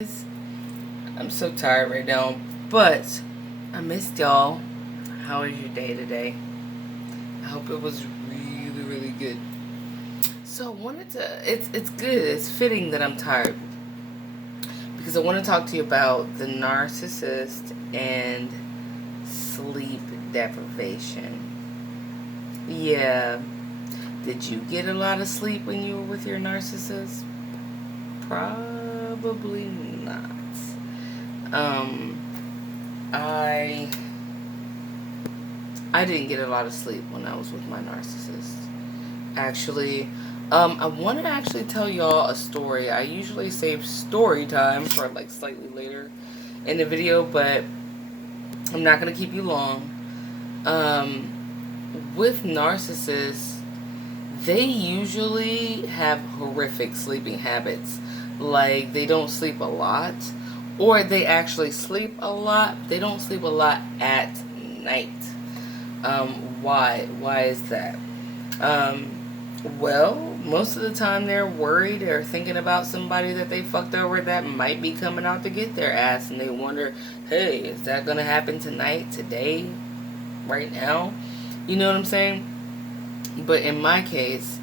I'm so tired right now, but I missed y'all. How was your day today? I hope it was really, really good. So I wanted to. It's good. It's fitting that I'm tired because I want to talk to you about the narcissist and sleep deprivation. Yeah. Did you get a lot of sleep when you were with your narcissist? Probably not. Um, I I didn't get a lot of sleep when I was with my narcissist. Actually, I want to actually tell y'all a story. I usually save story time for like slightly later in the video, but I'm not gonna keep you long. With narcissists, they usually have horrific sleeping habits. Like they don't sleep a lot, or they actually sleep a lot. They don't sleep a lot at night. Why? Why is that? Um, well, most of the time they're worried or thinking about somebody that they fucked over that might be coming out to get their ass, and they wonder, hey, is that gonna happen tonight, today, right now? You know what I'm saying? But in my case,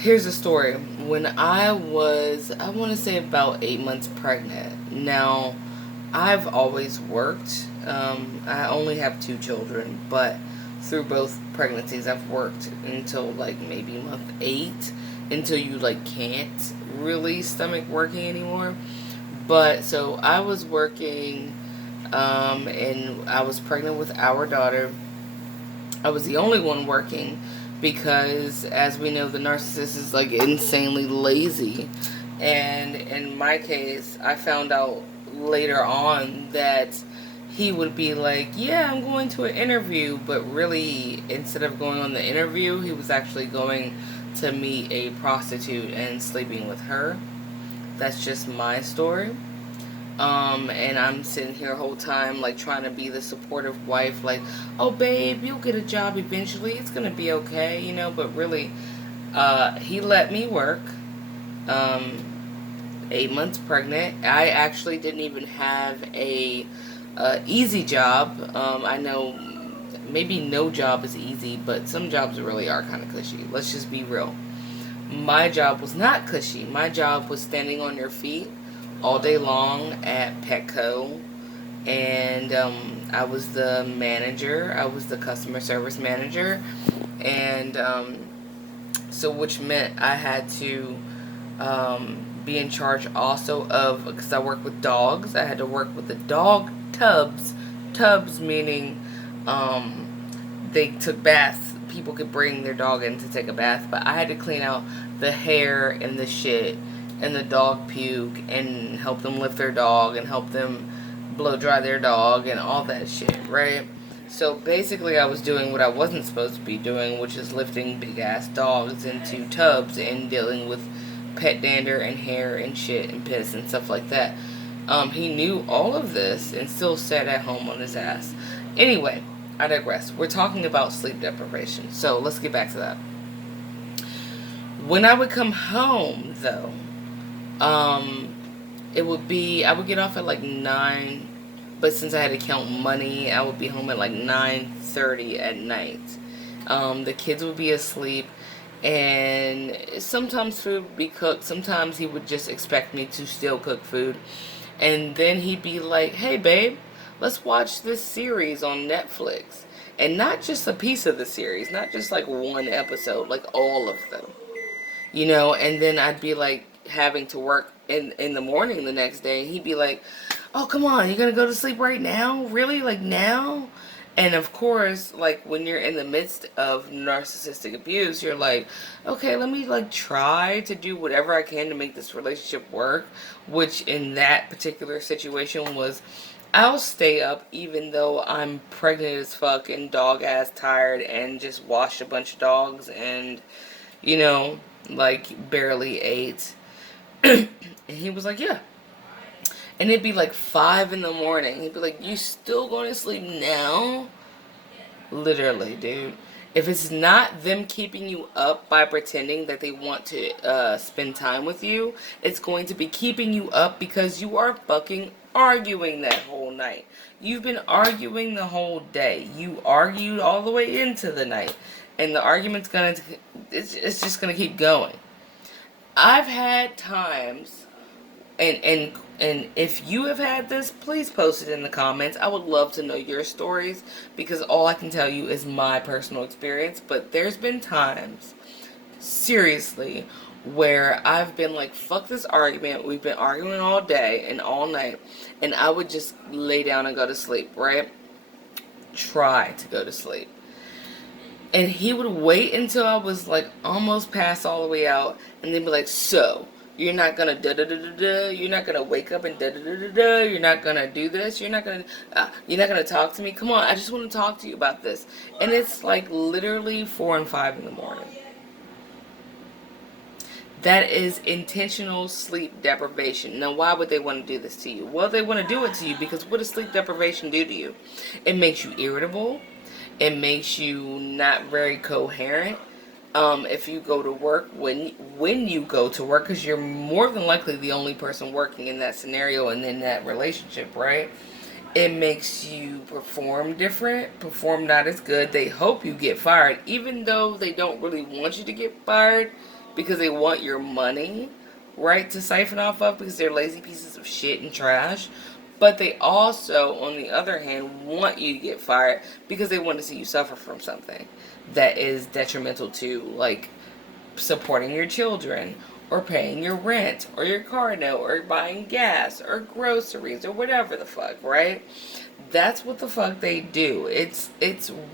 here's a story. When I want to say about 8 months pregnant. Now, I've always worked. I only have two children, but through both pregnancies, I've worked until like maybe month 8, until you like can't really stomach working anymore. But so I was working, and I was pregnant with our daughter. I was the only one working because, as we know, the narcissist is like insanely lazy. And in my case, I found out later on that he would be like, yeah, I'm going to an interview, but really, instead of going on the interview, he was actually going to meet a prostitute and sleeping with her. That's just my story. And I'm sitting here the whole time, like, trying to be the supportive wife, like, oh, babe, you'll get a job eventually. It's going to be okay, you know, but really, he let me work. Um, 8 months pregnant. I actually didn't even have a easy job. I know maybe no job is easy, but some jobs really are kind of cushy. Let's just be real. My job was not cushy. My job was standing on your feet all day long at Petco, and I was the manager. I was the customer service manager, and so which meant I had to be in charge also of, because I work with dogs. I had to work with the dog tubs. Tubs meaning they took baths. People could bring their dog in to take a bath, but I had to clean out the hair and the shit and the dog puke and help them lift their dog and help them blow dry their dog and all that shit, right? So basically, I was doing what I wasn't supposed to be doing, which is lifting big ass dogs into tubs and dealing with pet dander and hair and shit and piss and stuff like that. He knew all of this and still sat at home on his ass. Anyway, I digress. We're talking about sleep deprivation, so let's get back to that. When I would come home, though, um, it would be, I would get off at like 9, but since I had to count money, I would be home at like 9:30 at night. The kids would be asleep, and sometimes food would be cooked. Sometimes he would just expect me to still cook food. And then he'd be like, hey, babe, let's watch this series on Netflix. And not just a piece of the series, not just like one episode, like all of them. You know, and then I'd be like having to work in the morning the next day. He'd be like, oh, come on, you're going to go to sleep right now? Really? Like now? And of course, like when you're in the midst of narcissistic abuse, you're like, okay, let me like try to do whatever I can to make this relationship work. Which in that particular situation was, I'll stay up even though I'm pregnant as fuck and dog ass tired and just washed a bunch of dogs and, you know, like barely ate. And he was like, yeah. And it'd be like 5 in the morning. He'd be like, you still going to sleep now? Literally, dude. If it's not them keeping you up by pretending that they want to spend time with you, it's going to be keeping you up because you are fucking arguing that whole night. You've been arguing the whole day. You argued all the way into the night. And the argument's it's just gonna keep going. I've had times, and if you have had this, please post it in the comments. I would love to know your stories because all I can tell you is my personal experience. But there's been times, seriously, where I've been like, fuck this argument. We've been arguing all day and all night, and I would just lay down and go to sleep, right? Try to go to sleep. And he would wait until I was like almost passed all the way out, and then be like, so you're not gonna da da da da da. You're not gonna wake up and da da da da da. You're not gonna do this. You're not gonna talk to me. Come on, I just want to talk to you about this. And it's like literally 4 and 5 in the morning. That is intentional sleep deprivation. Now, why would they want to do this to you? Well, they want to do it to you because what does sleep deprivation do to you? It makes you irritable. It makes you not very coherent. If you go to work, when you go to work, because you're more than likely the only person working in that scenario and in that relationship, right? It makes you perform different, perform not as good. They hope you get fired, even though they don't really want you to get fired because they want your money, right, to siphon off of because they're lazy pieces of shit and trash. But they also, on the other hand, want you to get fired because they want to see you suffer from something that is detrimental to, like, supporting your children, or paying your rent, or your car note, or buying gas, or groceries, or whatever the fuck, right? That's what the fuck they do. It's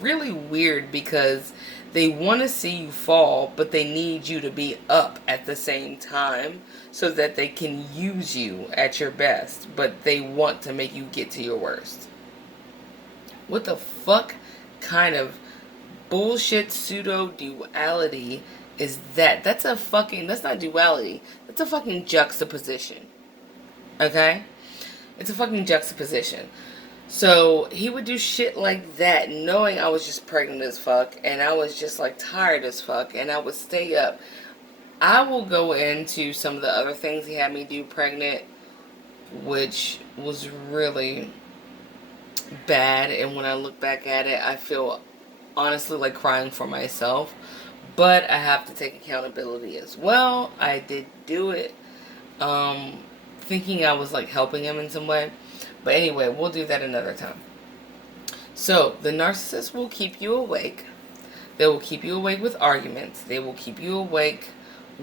really weird because they want to see you fall, but they need you to be up at the same time so that they can use you at your best, but they want to make you get to your worst. What the fuck kind of bullshit pseudo duality is that? That's not duality. That's a fucking juxtaposition. Okay? It's a fucking juxtaposition. So he would do shit like that, knowing I was just pregnant as fuck, and I was just like tired as fuck, and I would stay up. I will go into some of the other things he had me do pregnant, which was really bad, and when I look back at it, I feel honestly like crying for myself. But I have to take accountability as well. I did do it, thinking I was like helping him in some way. But anyway, we'll do that another time. So, the narcissist will keep you awake. They will keep you awake with arguments. They will keep you awake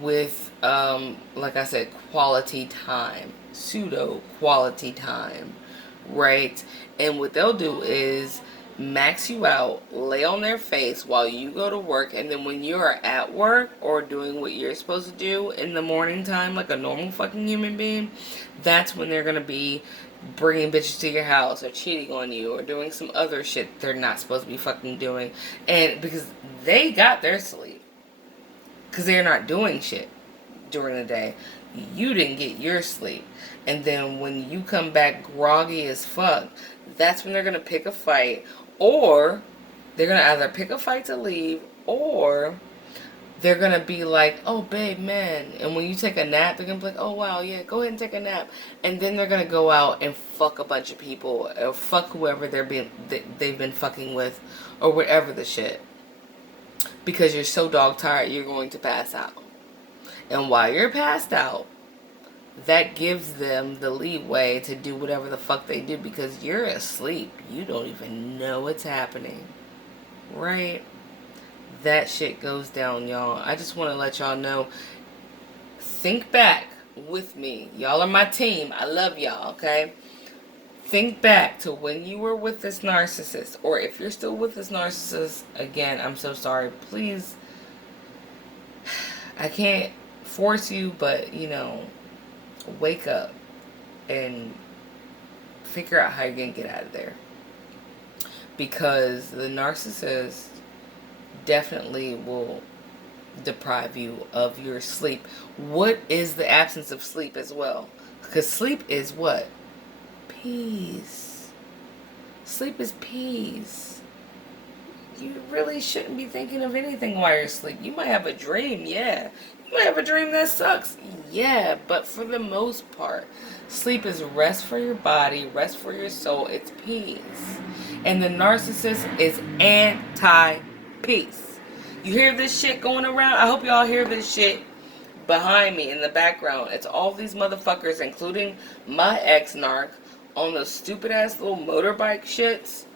with, like I said, quality time. Pseudo quality time. Right? And what they'll do is max you out, lay on their face while you go to work, and then when you are at work or doing what you're supposed to do in the morning time like a normal fucking human being, that's when they're going to be bringing bitches to your house or cheating on you or doing some other shit they're not supposed to be fucking doing. And because they got their sleep, because they're not doing shit during the day, you didn't get your sleep. And then when you come back groggy as fuck, that's when they're going to pick a fight, or they're going to either pick a fight to leave, or they're going to be like, oh, babe, man. And when you take a nap, they're going to be like, oh, wow, yeah, go ahead and take a nap. And then they're going to go out and fuck a bunch of people, or fuck whoever they've been fucking with, or whatever the shit. Because you're so dog tired, you're going to pass out. And while you're passed out, that gives them the leeway to do whatever the fuck they do because you're asleep. You don't even know what's happening. Right? That shit goes down, y'all. I just want to let y'all know. Think back with me. Y'all are my team. I love y'all, okay? Think back to when you were with this narcissist, or if you're still with this narcissist, again, I'm so sorry. Please, I can't force you, but, you know, wake up and figure out how you're going to get out of there. Because the narcissist definitely will deprive you of your sleep. What is the absence of sleep as well? Because sleep is what? Peace. Sleep is peace. you really shouldn't be thinking of anything while you're asleep. You might have a dream, yeah. You might have a dream that sucks, yeah. But for the most part, sleep is rest for your body, rest for your soul. It's peace. And the narcissist is anti-peace. You hear this shit going around? I hope y'all hear this shit behind me in the background. It's all these motherfuckers, including my ex-narc, on those stupid-ass little motorbike shits,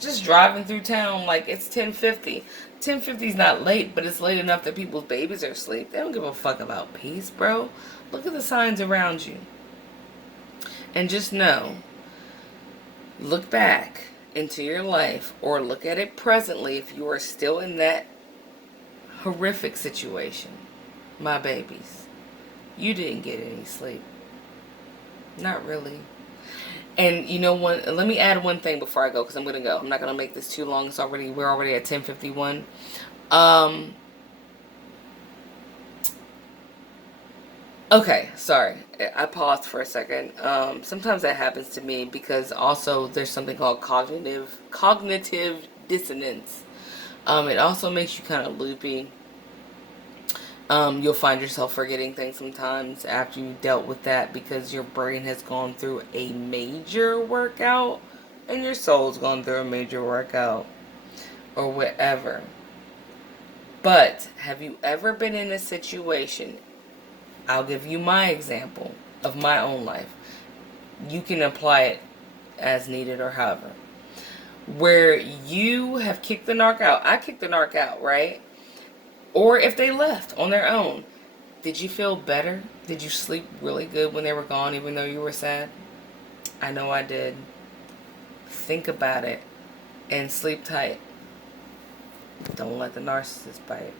just driving through town like it's 10:50. 10:50 is not late, but it's late enough that people's babies are asleep. They don't give a fuck about peace, bro. Look at the signs around you. And just know, look back into your life, or look at it presently if you are still in that horrific situation. My babies, you didn't get any sleep. Not really. And you know what? Let me add one thing before I go, because I'm gonna go. I'm not gonna make this too long. We're already at 10:51. Okay, sorry. I paused for a second. Sometimes that happens to me because also there's something called cognitive dissonance. It also makes you kind of loopy. You'll find yourself forgetting things sometimes after you dealt with that because your brain has gone through a major workout and your soul's gone through a major workout or whatever. But have you ever been in a situation? I'll give you my example of my own life. You can apply it as needed or however. Where you have kicked the narc out. I kicked the narc out, right? Or if they left on their own. Did you feel better? Did you sleep really good when they were gone even though you were sad? I know I did. Think about it and sleep tight. Don't let the narcissist bite.